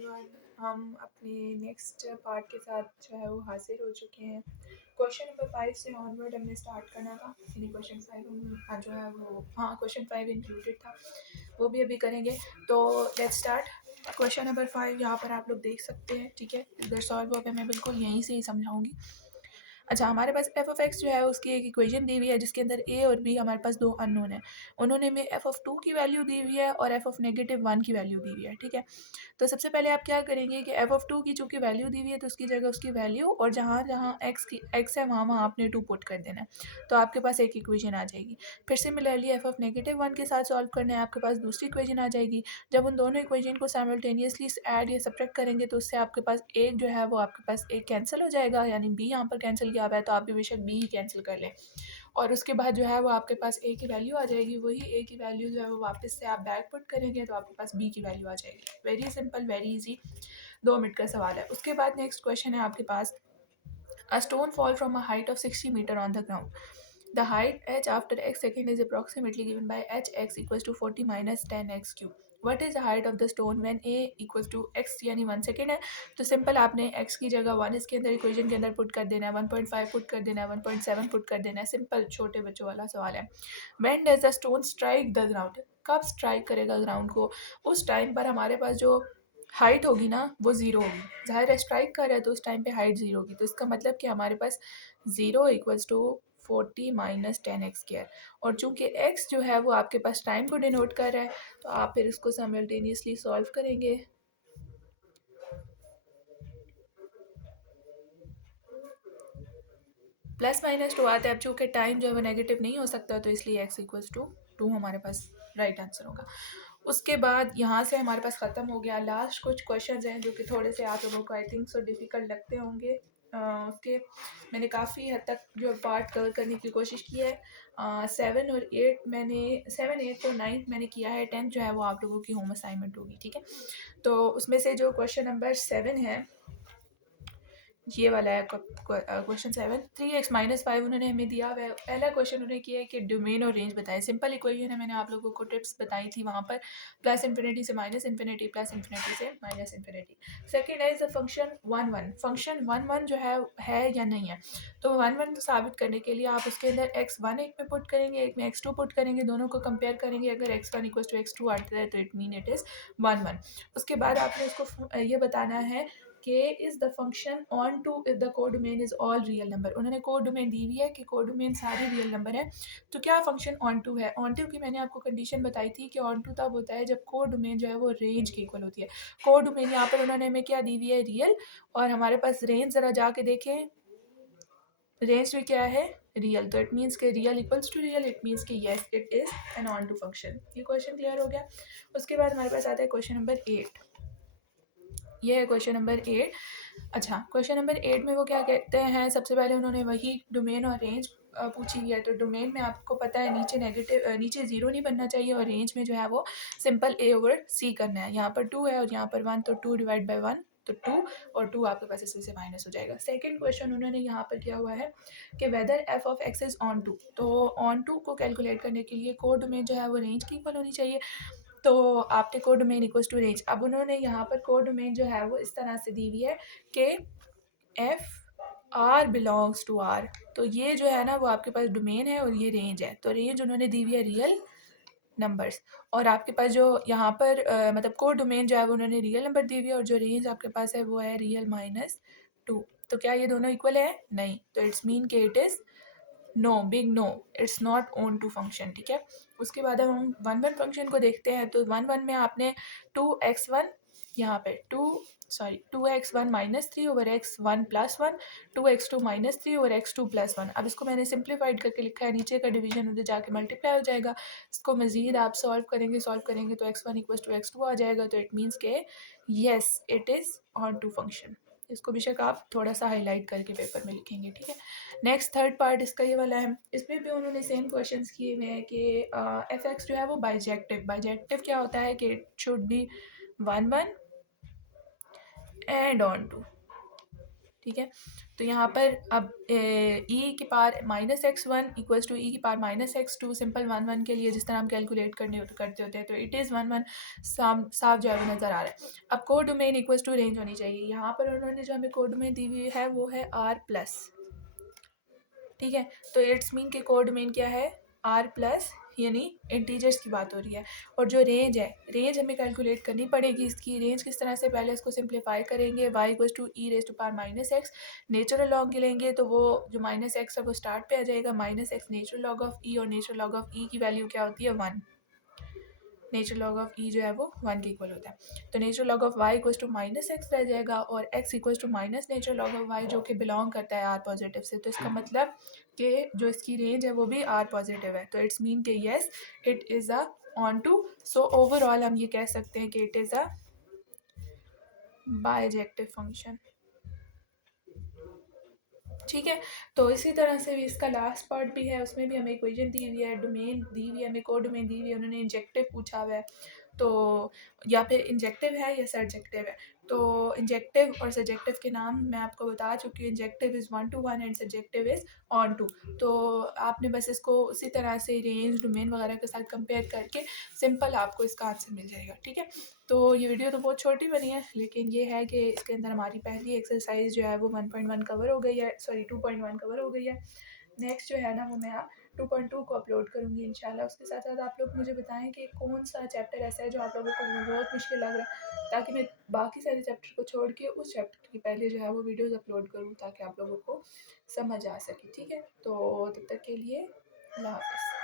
Everyone, हम अपने next part के साथ जो है वो हासिल हो चुके हैं। क्वेश्चन नंबर 5 से ऑनवर्ड हमने स्टार्ट करना था, यानी क्वेश्चन 5 हम जो है वो क्वेश्चन 5 इंक्लूडेड था, वो भी अभी करेंगे। तो लेट्स स्टार्ट। क्वेश्चन नंबर 5 यहाँ पर आप लोग देख सकते हैं, ठीक है। इधर सॉल्व हो गया, मैं बिल्कुल यहीं से ही समझाऊंगी। अच्छा, हमारे पास एफ ऑफ एक्स जो है उसकी एक इक्वेशन दी हुई है जिसके अंदर ए और बी हमारे पास दो अननोन है। उन्होंने में एफ ऑफ 2 की वैल्यू दी हुई है और एफ ऑफ -1 की वैल्यू दी हुई है, ठीक है। तो सबसे पहले आप क्या करेंगे कि एफ ऑफ 2 की चूँकि वैल्यू दी हुई है तो उसकी जगह उसकी वैल्यू और जहाँ जहाँ एक्स है वहाँ आपने 2 पुट कर देना है, तो आपके पास एक इक्वेशन आ जाएगी। फिर सिमिलरली एफ ऑफ -1 के साथ सॉल्व करना है, आपके पास दूसरी इक्वेशन आ जाएगी। जब उन दोनों इक्वेशन को साइमल्टेनियसली ऐड या सब्ट्रैक्ट करेंगे तो उससे आपके पास एक जो है वो आपके पास एक कैंसिल हो जाएगा, यानी बी यहाँ पर कैंसिल किया हुआ है तो आप भी बेशक बी ही कैंसिल कर लें। और उसके बाद जो है वो आपके पास ए की वैल्यू आ जाएगी, वही ए की वैल्यू जो है वो वापस से आप बैक पुट करेंगे तो आपके पास बी की वैल्यू आ जाएगी। Very simple, very easy, 2 minute का सवाल है। उसके बाद नेक्स्ट क्वेश्चन है आपके पास, a stone fall from a height of 60 metre on the ground. The height h after x second is approximately given by hx equals to 40 minus 10x cube. What is the height of the stone when a equals to x यानी 1 second है। तो simple आपने x की जगह 1 इसके अंदर equation के अंदर पुट कर देना है, 1.5 पुट कर देना है, 1.7 पुट कर देना है। सिंपल छोटे बच्चों वाला सवाल है। When does the stone strike the ground? कब स्ट्राइक करेगा ग्राउंड को? उस टाइम पर हमारे पास जो हाइट होगी ना वो ज़ीरो होगी। ज़ाहिर है स्ट्राइक कर रहा है तो उस टाइम पे हाइट ज़ीरो होगी, तो इसका मतलब कि हमारे पास 0 इक्वल्स टू 40 माइनस 10x²। और चूंकि x जो है वो आपके पास टाइम को डिनोट कर रहा है तो आप फिर इसको साइमल्टेनियसली सॉल्व करेंगे। +-2 आता है, अब चूँकि टाइम जो है वो नेगेटिव नहीं हो सकता तो इसलिए x इक्वल्स टू 2 हमारे पास राइट आंसर होगा। उसके बाद यहाँ से हमारे पास ख़त्म हो गया। लास्ट कुछ क्वेश्चंस हैं जो कि थोड़े से आप लोगों को आई थिंक सो डिफ़िकल्ट लगते होंगे। उसके मैंने काफ़ी हद तक जो पार्ट कवर करने की कोशिश की है। 7 और 8 मैंने 7, 8 और 9 मैंने किया है, 10 जो है वो आप लोगों की होम असाइनमेंट होगी, ठीक है। तो उसमें से जो क्वेश्चन नंबर 7 है ये वाला है क्वेश्चन 7, 3x-5 उन्होंने हमें दिया हुआ है। पहला क्वेश्चन उन्होंने किया है कि डोमेन और रेंज बताएं। सिंपल इक्वेशन है, मैंने आप लोगों को टिप्स बताई थी वहाँ पर, +∞ से -∞, +∞ से -∞। सेकेंड है द फंक्शन 1 1। फंक्शन 1 1 जो है या नहीं है, तो 1 1 तो साबित करने के लिए आप उसके अंदर x1 एक में पुट करेंगे, एक में x2 पुट करेंगे, दोनों को कंपेयर करेंगे। अगर x1 = x2 आता है तो इट मीन इट इज़ 1 1। उसके बाद आपने उसको ये बताना है k is the function on to if the codomain is all real number। उन्होंने कोडोमेन दी हुई है कि कोडोमेन सारी रियल नंबर है, तो क्या फंक्शन ऑन टू है। ऑन टू की मैंने आपको कंडीशन बताई थी कि ऑन टू तब होता है जब कोडोमेन जो है वो रेंज के इक्वल होती है। कोडोमेन यहाँ पर उन्होंने हमें क्या दी हुई है, रियल, और हमारे पास रेंज ज़रा जाके देखें, रेंज में क्या है, रियल, तो इट मीन्स के real equals to real, it means कि yes it is an onto to फंक्शन। ये क्वेश्चन क्लियर हो गया। उसके बाद हमारे पास आता है क्वेश्चन नंबर 8। ये है क्वेश्चन नंबर 8। अच्छा, क्वेश्चन नंबर 8 में वो क्या कहते हैं, सबसे पहले उन्होंने वही डोमेन और रेंज पूछी हुई है। तो डोमेन में आपको पता है नीचे 0 नहीं बनना चाहिए, और रेंज में जो है वो सिंपल a/c करना है। यहाँ पर 2 है और यहाँ पर 1, तो 2 डिवाइड बाई 1 तो 2, और 2 आपके पास इसमें से माइनस हो जाएगा। सेकंड क्वेश्चन उन्होंने यहाँ पर किया हुआ है कि whether f of x is onto. तो ऑन टू को कैलकुलेट करने के लिए कोड में जो है वो रेंज की इक्वल होनी चाहिए, तो आपने कोडोमेन इक्वल्स टू रेंज। अब उन्होंने यहाँ पर कोडोमेन जो है वो इस तरह से दी हुई है कि f R belongs to R. तो ये जो है ना वो आपके पास डोमेन है और ये रेंज है। तो रेंज उन्होंने दी हुई है रियल नंबर्स, और आपके पास जो यहाँ पर मतलब कोड डोमेन जो है वो उन्होंने रियल नंबर दी हुई है, और जो रेंज आपके पास है वो है रियल -2। तो क्या ये दोनों इक्वल है? नहीं, तो इट्स मीन के it is no, big no, it's not on to function, ठीक है। उसके बाद अब हम 1 1 फंक्शन को देखते हैं। तो 1 1 में आपने 2x1 यहाँ पे 2x1 -3 over x1 +1, 2x2 -3 over x2 +1। अब इसको मैंने सिंप्लीफाइड करके लिखा है, नीचे का डिवीजन उधर जाके मल्टीप्लाई हो जाएगा। इसको मज़ीद आप सॉल्व करेंगे तो x1 = x2 आ जाएगा, तो इट मीन्स के yes it is on to function. इसको बेशक आप थोड़ा सा हाईलाइट करके पेपर में लिखेंगे, ठीक है। नेक्स्ट थर्ड पार्ट इसका ये वाला है, इसमें भी उन्होंने सेम क्वेश्चंस किए हुए हैं कि एफ एक्स जो है वो बाइजेक्टिव क्या होता है कि it should be 1 1 and onto. ठीक है। तो यहाँ पर अब ई की पावर -x1 इक्वल्स टू ई की पावर -x2 सिंपल 1 1 के लिए जिस तरह हम कैलकुलेट करते होते हैं, तो इट इज़ 1 1 साफ जो है वो नज़र आ रहा है। अब codomain equals to range होनी चाहिए। यहाँ पर उन्होंने जो हमें कोड डोमेन दी हुई है वो है R+, ठीक है। तो इट्स मीन के कोड डोमेन क्या है, R+, यानी इंटीजर्स की बात हो रही है। और जो रेंज है, रेंज हमें कैलकुलेट करनी पड़ेगी। इसकी रेंज किस तरह से, पहले इसको सिंप्लीफाई करेंगे। y equals to e raise to power -x, natural log लेंगे तो वो जो -x है वो स्टार्ट पे आ जाएगा, -x नेचुरल लॉग ऑफ ई, और नेचुरल लॉग ऑफ ई की वैल्यू क्या होती है, 1। नेचुरल लॉग ऑफ ई जो है वो 1 के इक्वल होता है। तो natural log of y equals to -x रह जाएगा, और x equals to minus natural log of y जो कि बिलोंग करता है r पॉजिटिव से। तो इसका मतलब कि जो इसकी रेंज है वो भी r पॉजिटिव है। तो इट्स मीन के yes it is a onto. So overall हम ये कह सकते हैं कि it is a bijective function, ठीक है। तो इसी तरह से भी इसका लास्ट पार्ट भी है, उसमें भी हमें इक्वेशन दी हुई है, डोमेन दी हुई है, हमें कोड डोमेन दी हुई है, उन्होंने इंजेक्टिव पूछा हुआ है। तो या फिर इंजेक्टिव है या सब्जेक्टिव है। तो इंजेक्टिव और सब्जेक्टिव के नाम मैं आपको बता चुकी हूँ। Injective is 1 to 1 and subjective is onto. तो आपने बस इसको उसी तरह से रेंज डोमेन वगैरह के साथ कंपेयर करके सिंपल आपको इसका आंसर मिल जाएगा, ठीक है। तो ये वीडियो तो बहुत छोटी बनी है, लेकिन ये है कि इसके अंदर हमारी पहली एक्सरसाइज जो है वो 1.1 कवर हो गई है, सॉरी 2.1 कवर हो गई है। नेक्स्ट जो है ना वो मैं 2.2 को अपलोड करूँगी इंशाल्लाह। उसके साथ साथ आप लोग मुझे बताएं कि कौन सा चैप्टर ऐसा है जो आप लोगों को बहुत मुश्किल लग रहा है, ताकि मैं बाकी सारे चैप्टर को छोड़ के उस चैप्टर की पहले जो है वो वीडियोज़ अपलोड करूँ, ताकि आप लोगों को समझ आ सके, ठीक है। तो तब तक के लिए अल्लाह हाफ़िज़।